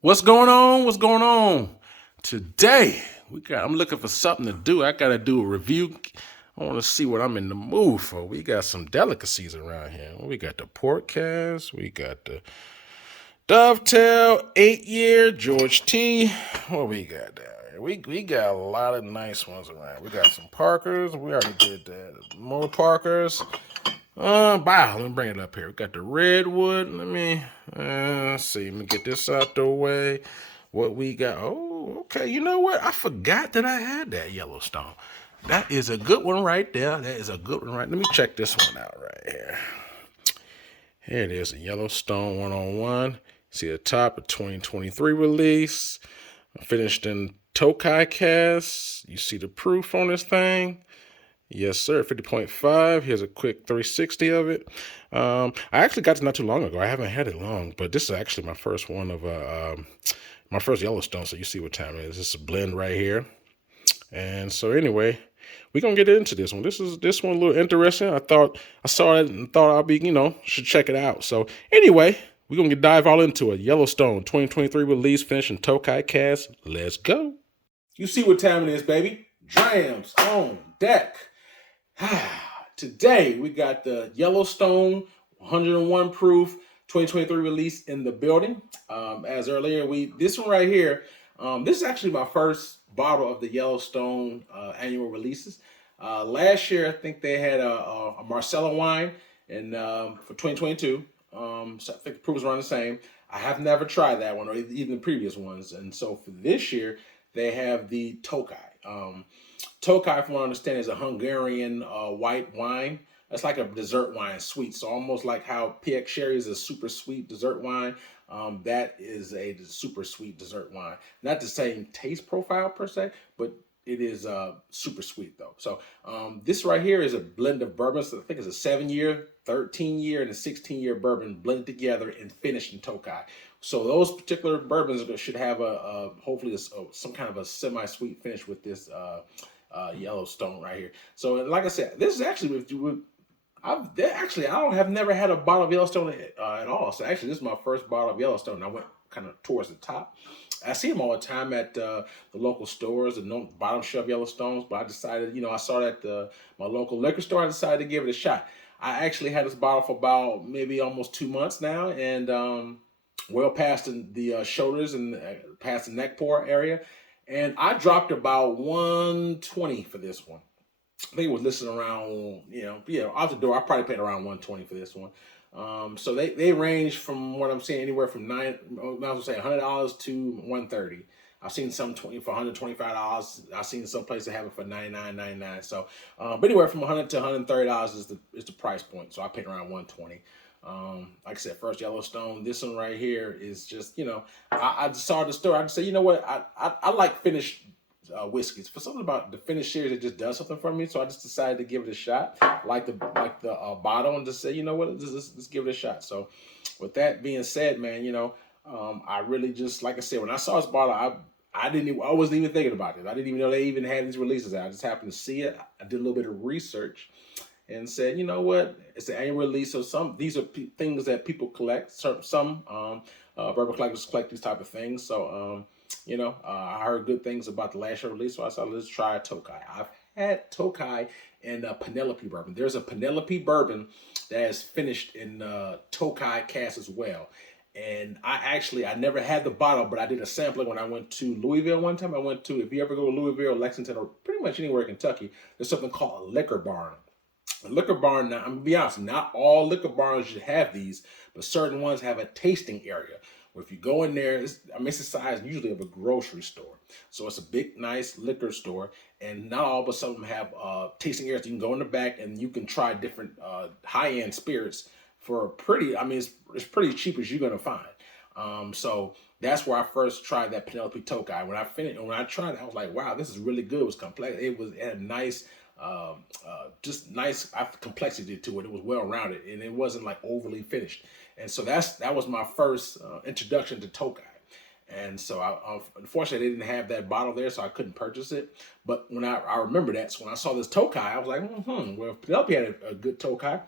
What's going on? What's going on? Today, I'm looking for something to do. I gotta do a review. I want to see what I'm in the mood for. We got some delicacies around here. We got the pork cast, we got the dovetail, 8 year, George T. What we got down here? We got a lot of nice ones around. We got some Parkers. We already did that. More Parkers. Wow, let me bring it up here. We got the redwood. Let's see. Let me get this out the way. What we got? Oh, okay. You know what? I forgot that I had that Yellowstone. That is a good one right there. That is a good one right. Let me check this one out right here. Here it is, a Yellowstone 101. See the top, a 2023 release. Finished in Tokai Casks. You see the proof on this thing. Yes, sir. 50.5. Here's a quick 360 of it. I actually got this not too long ago. I haven't had it long, but this is actually my first one of my first Yellowstone. So you see what time it is. This is a blend right here. And so anyway, we're gonna get into this one. This one a little interesting. I saw it and thought I'll be, should check it out. So anyway, we're gonna dive all into it. Yellowstone 2023 release, finishing Tokai Cast. Let's go. You see what time it is, baby. Drams on deck. Today we got the Yellowstone 101 proof 2023 release in the building. As earlier, this one right here. This is actually my first bottle of the Yellowstone annual releases. Last year, I think they had a Marcella wine, and for 2022, so I think the proof is around the same. I have never tried that one or even the previous ones, and so for this year, they have the Tokai. Tokai, from what I understand, is a Hungarian white wine. That's like a dessert wine, sweet. So almost like how PX Sherry is a super sweet dessert wine. That is a super sweet dessert wine. Not the same taste profile per se, but it is super sweet though. So this right here is a blend of bourbons. I think it's a 7 year, 13 year, and a 16 year bourbon blended together and finished in Tokai. So those particular bourbons should have hopefully some kind of a semi-sweet finish with this Yellowstone right here. So like I said, this is actually I don't have never had a bottle of Yellowstone at all. So actually, this is my first bottle of Yellowstone. I went kind of towards the top. I see them all the time at the local stores, the bottom shelf Yellowstones. But I decided, I saw it at my local liquor store. I decided to give it a shot. I actually had this bottle for about maybe almost 2 months now, and well past the shoulders and past the neck pour area. And I dropped about 120 for this one. I think it was listed around, out the door. I probably paid around 120 for this one. So they range from what I'm saying anywhere from $100 to 130. I've seen some for $125. I've seen some places have it for $99.99. So, but anywhere from $100 to $130 is the price point. So I paid around 120. Like I said, first Yellowstone. This one right here is just, I just saw the store. I just said, you know what, I like finished whiskeys. For something about the finished series, it just does something for me. So I just decided to give it a shot, like the bottle, and just say, you know what, let's give it a shot. So, with that being said, man, I really just, like I said, when I saw this bottle, I wasn't even thinking about it. I didn't even know they even had these releases out. I just happened to see it. I did a little bit of research and said, you know what, it's an annual release. So these are things that people collect. Some bourbon collectors collect these type of things. So I heard good things about the last year release, so I said, let's try Tokai. I've had Tokai and Penelope bourbon. There's a Penelope bourbon that is finished in Tokai cask as well. And I never had the bottle, but I did a sampling when I went to Louisville one time. If you ever go to Louisville, Lexington, or pretty much anywhere in Kentucky, there's something called a liquor barn. A liquor barn, now I'm gonna be honest, not all liquor barns should have these, but certain ones have a tasting area. Where if you go in there, it's the size usually of a grocery store. So it's a big, nice liquor store, and not all but some of them have tasting areas. You can go in the back and you can try different high-end spirits for it's pretty cheap as you're gonna find. So that's where I first tried that Penelope Tokai. When I tried it, I was like, wow, this is really good. It was complex. It had a nice just nice complexity to it. It was well rounded and it wasn't like overly finished. And so that was my first introduction to Tokai. And so unfortunately, they didn't have that bottle there, so I couldn't purchase it. But when I remember that, so when I saw this Tokai, I was like, well, if Penelope had a good Tokai,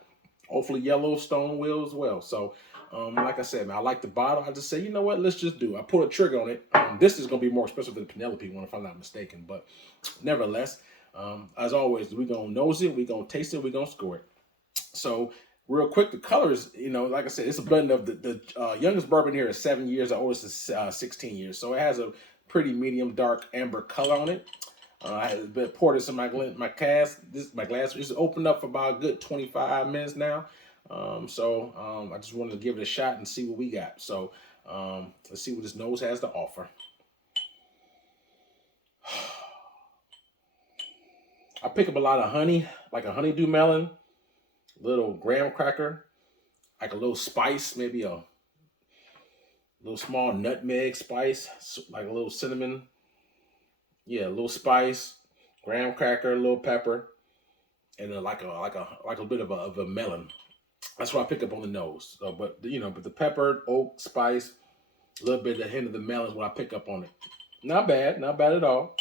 hopefully Yellowstone will as well. So Like I said, man, I like the bottle. I just say, you know what, let's just do it. I pulled a trigger on it. This is going to be more expensive than the Penelope one, if I'm not mistaken. But nevertheless, as always, we're going to nose it, we're going to taste it, we're going to score it. So real quick, the colors, like I said, it's a blend of the youngest bourbon here is 7 years, the oldest is 16 years. So it has a pretty medium dark amber color on it. I poured this in my cask. My glass is opened up for about a good 25 minutes now. I just wanted to give it a shot and see what we got. So let's see what this nose has to offer. I pick up a lot of honey, like a honeydew melon, little graham cracker, like a little spice, maybe a little small nutmeg spice, like a little cinnamon. Yeah, a little spice, graham cracker, a little pepper, and then like a bit of a melon. That's what I pick up on the nose. So, but the pepper, oak, spice, a little bit of the hint of the melon is what I pick up on it. Not bad at all.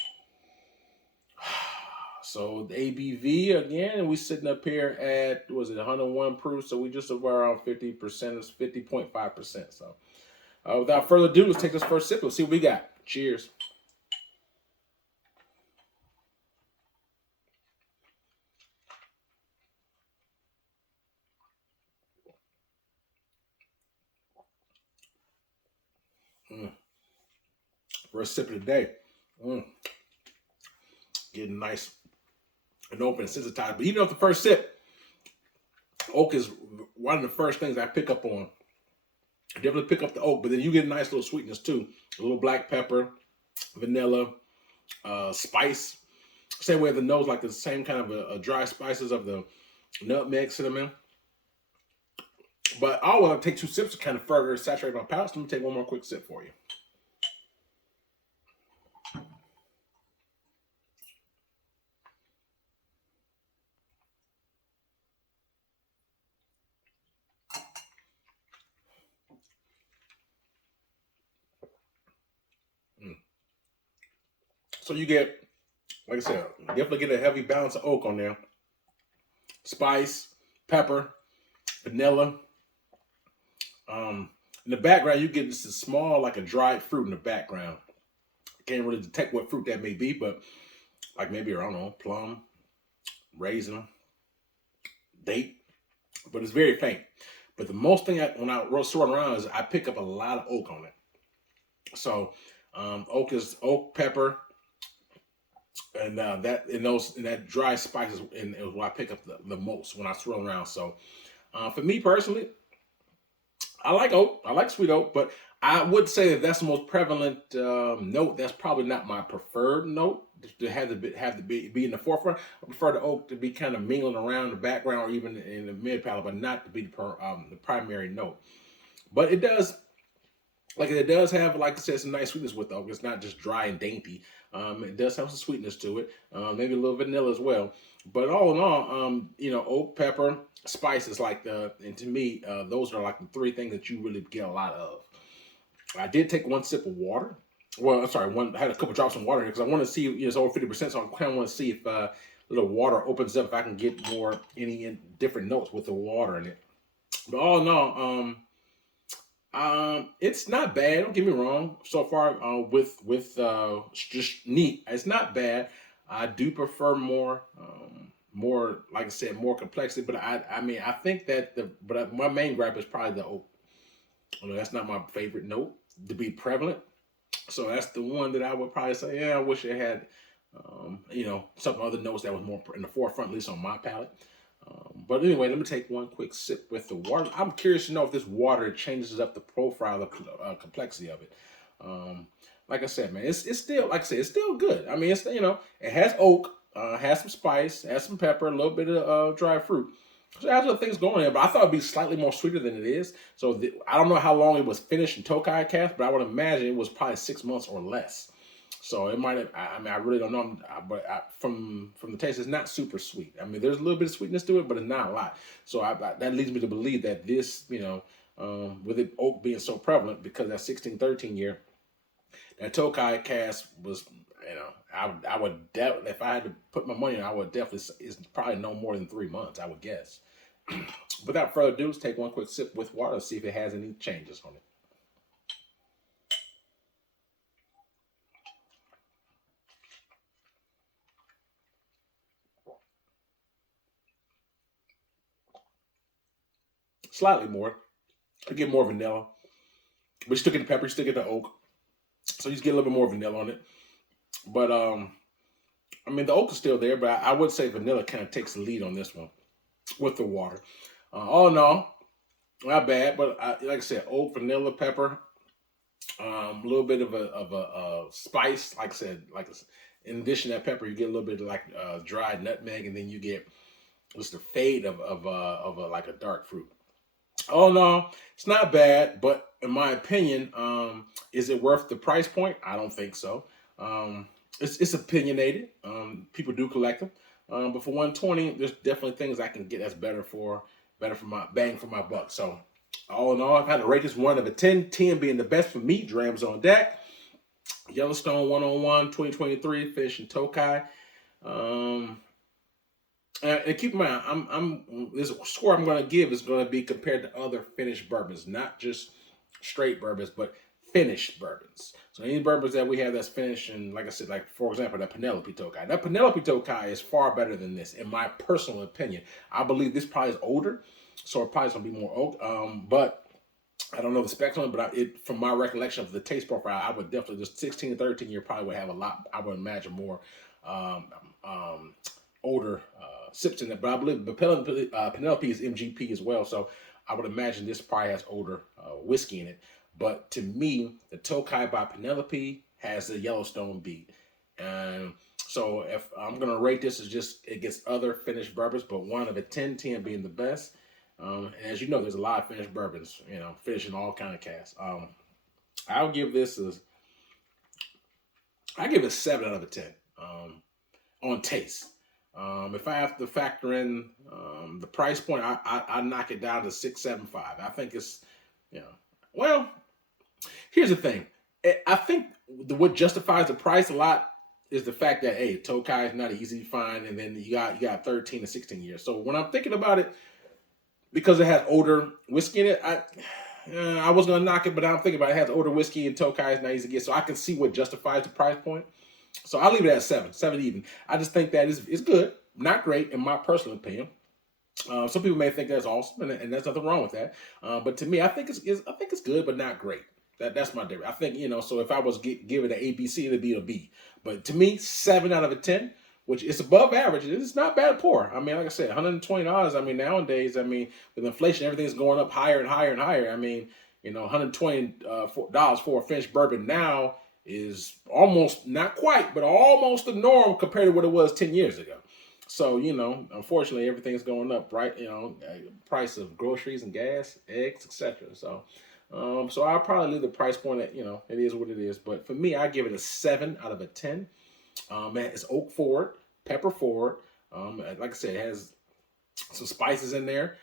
So the ABV again, we sitting up here at 101 proof, so we just around 50%, it's 50.5%. So without further ado, let's take this first sip. Let's see what we got. Cheers. First sip of the day. Getting nice and open and sensitized. But even off the first sip, oak is one of the first things I pick up on. I definitely pick up the oak, but then you get a nice little sweetness too. A little black pepper, vanilla, spice. Same way the nose, like the same kind of a dry spices of the nutmeg, cinnamon. But I want to take 2 sips to kind of further saturate my palate. So let me take one more quick sip for you. So you get, like I said, definitely get a heavy balance of oak on there. Spice, pepper, vanilla. In the background, you get this small, like a dried fruit in the background. Can't really detect what fruit that may be, but like maybe, I don't know, plum, raisin, date. But it's very faint. But the most thing when I sort around is I pick up a lot of oak on it. So oak is oak, pepper, and that dry spices is what I pick up the most when I swirl around. So for me personally, I like oak. I like sweet oak, but I would say that that's the most prevalent note. That's probably not my preferred note to have to be in the forefront. I prefer the oak to be kind of mingling around in the background or even in the mid palate, but not to be the primary note. But it does have, like I said, some nice sweetness with oak. It's not just dry and dainty. It does have some sweetness to it, maybe a little vanilla as well. But all in all, oak, pepper, spices, and to me, those are like the 3 things that you really get a lot of. I did take 1 sip of water. Well, I'm sorry, I had a couple drops of water here because I want to see, it's over 50%, so I kind of want to see if a little water opens up, if I can get any different notes with the water in it. But all in all, it's not bad. Don't get me wrong. So far, with just neat, it's not bad. I do prefer more, like I said, more complexity. But I think that my main gripe is probably the oak. That's not my favorite note to be prevalent. So that's the one that I would probably say, yeah, I wish it had, some other notes that was more in the forefront, at least on my palate. But anyway, let me take 1 quick sip with the water. I'm curious to know if this water changes up the profile, the complexity of it. Like I said, man, it's still, like I said, it's still good. I mean, it has oak, has some spice, has some pepper, a little bit of dried fruit. So it has other things going in, but I thought it'd be slightly more sweeter than it is. So I don't know how long it was finished in Tokaji Casks, but I would imagine it was probably 6 months or less. So it might have, I really don't know, but from the taste, it's not super sweet. I mean, there's a little bit of sweetness to it, but it's not a lot. So that leads me to believe that this, with it oak being so prevalent, because that 16-13 year, that Tokai Cask was, I would definitely, if I had to put my money on, I would definitely, it's probably no more than 3 months, I would guess. without further ado, let's take one quick sip with water and see if it has any changes on it. Slightly more. I get more vanilla. But you still get the pepper, you still get the oak. So you just get a little bit more vanilla on it. But I mean, the oak is still there, but I would say vanilla kind of takes the lead on this one with the water. All in all, not bad, but like I said, oak, vanilla, pepper, a little bit of a spice. Like I said, in addition to that pepper, you get a little bit of like dried nutmeg, and then you get just a fade of like a dark fruit. Oh no, it's not bad, but in my opinion, is it worth the price point? I don't think so. It's opinionated. People do collect them, but for 120, there's definitely things I can get that's better for my bang for my buck. So all in all, I've had to rate this 1 out of 10, 10 being the best for me. Drams on deck. Yellowstone 101 2023 finished in Tokai. And keep in mind, this score I'm going to give is going to be compared to other finished bourbons, not just straight bourbons, but finished bourbons. So any bourbons that we have that's finished, and like I said, like for example, that Penelope Tokai. That Penelope Tokai is far better than this, in my personal opinion. I believe this probably is older, so it probably is going to be more oak. But I don't know the specs on it, but from my recollection of the taste profile, I would definitely, just 16 to 13 year probably would have a lot, I would imagine more older sips in it. But I believe Penelope is MGP as well, so I would imagine this probably has older whiskey in it. But to me, the Tokai by Penelope has the Yellowstone beat. And so if I'm going to rate this as just against other finished bourbons, but 1 out of 10, 10 being the best. And as you know, there's a lot of finished bourbons, finished in all kind of casks. I'll give this I give it 7 out of 10 on taste. If I have to factor in the price point, I knock it down to 6.75. I think it's, well, here's the thing. I think what justifies the price a lot is the fact that, hey, Tokai is not easy to find, and then you got 13 to 16 years. So when I'm thinking about it, because it has older whiskey in it, I was gonna knock it, but I'm thinking about it has older whiskey and Tokai is not easy to get, so I can see what justifies the price point. So I'll leave it at 7 even. I just think that is good, not great in my personal opinion. Some people may think that's awesome, and there's nothing wrong with that. But to me, I think it's good, but not great. That's my difference. I think So if I was give it an ABC, it'd be a B. But to me, 7 out of 10, which is above average. It's not bad poor. I mean, like I said, $120. I mean, nowadays, with inflation, everything's going up higher and higher and higher. I mean, $120 for a finished bourbon now is almost, not quite, but almost the norm compared to what it was 10 years ago. So, unfortunately, everything's going up, right? Price of groceries and gas, eggs, etc. So I'll probably leave the price point at, it is what it is. But for me, I give it a 7 out of 10. It's oak forward, pepper forward. Like I said, it has some spices in there,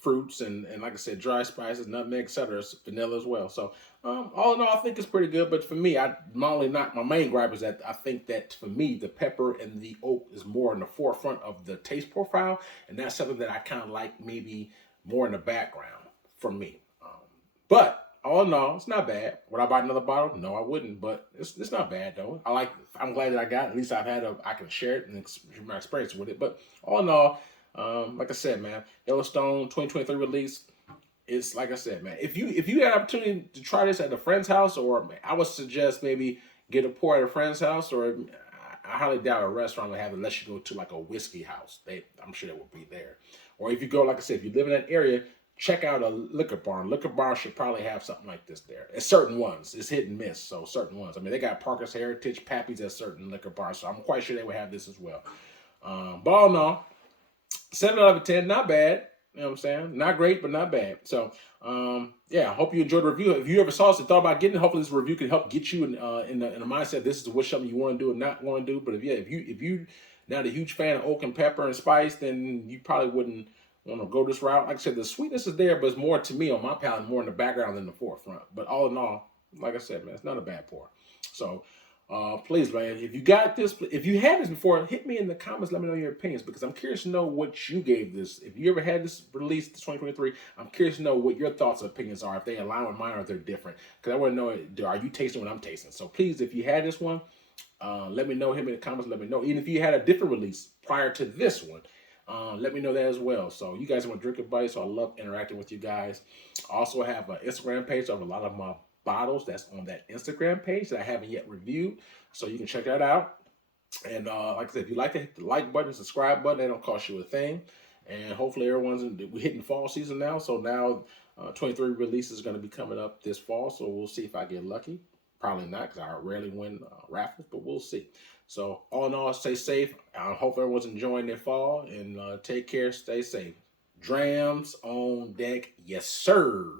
fruits, and like I said, dry spices, nutmeg, etc. Vanilla as well. So all in all, I think it's pretty good. But for me, my main gripe is that I think that for me, the pepper and the oak is more in the forefront of the taste profile, and that's something that I kind of like maybe more in the background for me. But all in all, it's not bad. Would I buy another bottle? No, I wouldn't. But it's not bad though. I'm glad that I got it. At least I can share it and my experience with it. But all in all, like I said, man, Yellowstone 2023 release. It's like I said, man. If you had an opportunity to try this at a friend's house, or I would suggest maybe get a pour at a friend's house, or I highly doubt a restaurant would have it unless you go to like a whiskey house. I'm sure it will be there. Or if you go, like I said, if you live in that area, check out a liquor barn. Liquor barn should probably have something like this there. It's certain ones. It's hit and miss, so certain ones. I mean, they got Parker's Heritage, Pappy's at certain liquor barns, so I'm quite sure they would have this as well. But all in all, 7 out of 10, not bad. You know what I'm saying? Not great, but not bad. So, yeah, I hope you enjoyed the review. If you ever saw this and thought about getting it, hopefully this review can help get you in the mindset this is something you want to do and not want to do. But if you not a huge fan of oak and pepper and spice, then you probably wouldn't want to go this route. Like I said, the sweetness is there, but it's more to me on my palate, more in the background than the forefront. But all in all, like I said, man, it's not a bad pour. So Please, man, if you got this, if you had this before, hit me in the comments. Let me know your opinions because I'm curious to know what you gave this. If you ever had this released 2023, I'm curious to know what your thoughts and opinions are. If they align with mine or if they're different, because I want to know, are you tasting what I'm tasting? So please, if you had this one, let me know. Hit me in the comments. Let me know. Even if you had a different release prior to this one, let me know that as well. So you guys want to drink advice, so I love interacting with you guys. I also have an Instagram page of a lot of my bottles that's on that Instagram page that I haven't yet reviewed, so you can check that out. And like I said, if you like to hit the like button, subscribe button, they don't cost you a thing. And hopefully we're hitting fall season now, so now 23 releases are going to be coming up this fall, so we'll see if I get lucky. Probably not, because I rarely win raffles, but we'll see. So all in all, stay safe. I hope everyone's enjoying their fall, and take care, stay safe. Drams on deck, yes sir.